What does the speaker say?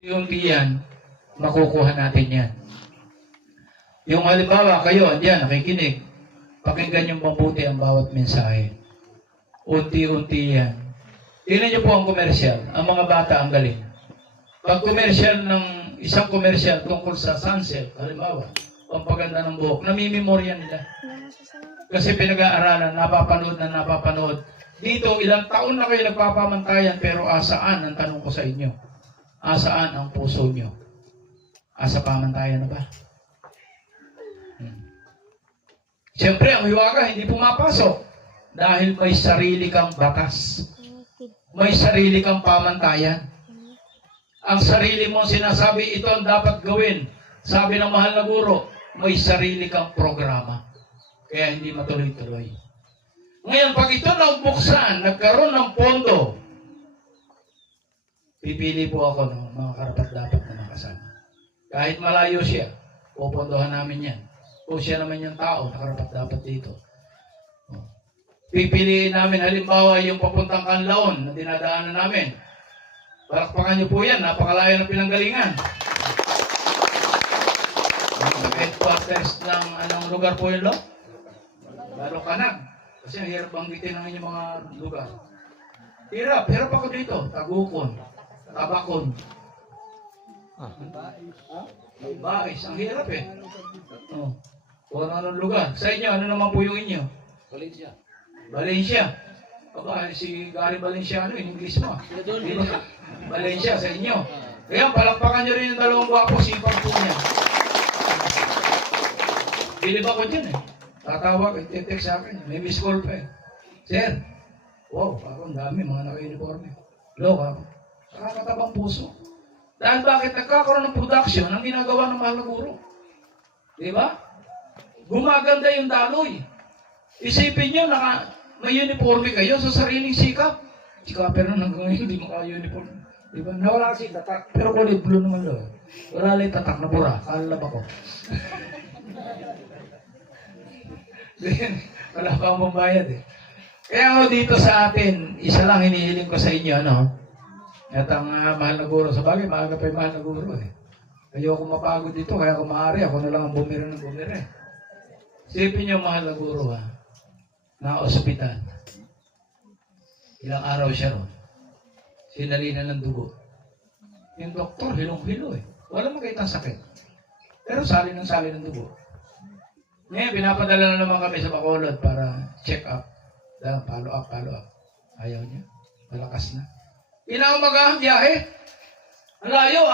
Unti yan, makukuha natin yan. Yung halimbawa, kayo, andyan, nakikinig. Pakinggan yung mabuti ang bawat mensahe. Unti-unti yan. Tingnan niyo po ang komersyal. Ang mga bata ang galing. Pag komersyal ng isang komersyal tungkol sa sunset, halimbawa, pampaganda ng buhok, namimemorya nila. Kasi pinag-aaralan, napapanood. Dito, ilang taon na kayo nagpapamantayan, pero asaan ang tanong ko sa inyo? Asaan ang puso nyo? Asa pamantayan na ba? Siyempre, ang hiwaga hindi pumapasok dahil may sarili kang batas. May sarili kang pamantayan. Ang sarili mo sinasabi, ito ang dapat gawin. Sabi ng mahal na guro, may sarili kang programa. Kaya hindi matuloy-tuloy. Ngayon, pag ito naubuksan, nagkaroon ng pondo, pipili po ako ng mga karapat-dapat na nakasama. Kahit malayo siya, pupondohan namin yan. Kung siya naman yung tao na karapat-dapat dito. Pipiliin namin halimbawa yung papuntang Kanlaon na dinadaanan namin. Palakpakan niyo po yan, napakalayo ng pinanggalingan. Ang headquarters ng anong lugar po yun, lo? Lalo Kanag. Kasi ang hirap banggitin ng inyong mga lugar. Hirap ako dito. Tagukon, Tabakon. Bais. Ang hirap eh. Oh. Kung anong lugar. Sa inyo, ano naman po yung inyo? Valencia. Aba, si Gary Valenciano, in English mo. Valencia, sa inyo. Kaya palakpakan nyo rin yung dalawang gwapo, sipag po niya. Bilib ako dyan eh. Tatawag, i-text sa akin. May miss call pa eh. Sir, wow, ako ang dami, mga naka-uniforme. Loko ako. Nakakatabang puso. Dahil bakit nagkakaroon ng production ang ginagawa ng mahal na guro? Diba? Gumaganda yung daloy. Isipin nyo, may uniforme kayo sa sariling sikap. Sikapper na hanggang ngayon, hindi maka-uniform. Diba? Nawala kasi tatak, pero kulay blue naman lo. Wala lang tatak na pura. Kalab ako. Wala pa ang pambayad eh. Kaya ako dito sa atin, isa lang hinihiling ko sa inyo, ano? At ang mahal na guro, sa bagay, maaga pa yung mahal na guro eh. Ayoko mapagod dito, kaya kung maaari, ako na lang ang bumira ng bumira eh. Sipin niyo mahal na guro ha, na ospital. Ilang araw siya ron. Sinalina ng dugo. Yung doktor, hilong-hilo eh. Wala makita sakit. Pero sali ng dugo. Ngayon, pinapadala na naman kami sa Bacolod para check up. Follow up. Ayaw niya. Malakas na. Pinakamaga ang biyahe. Ang layo.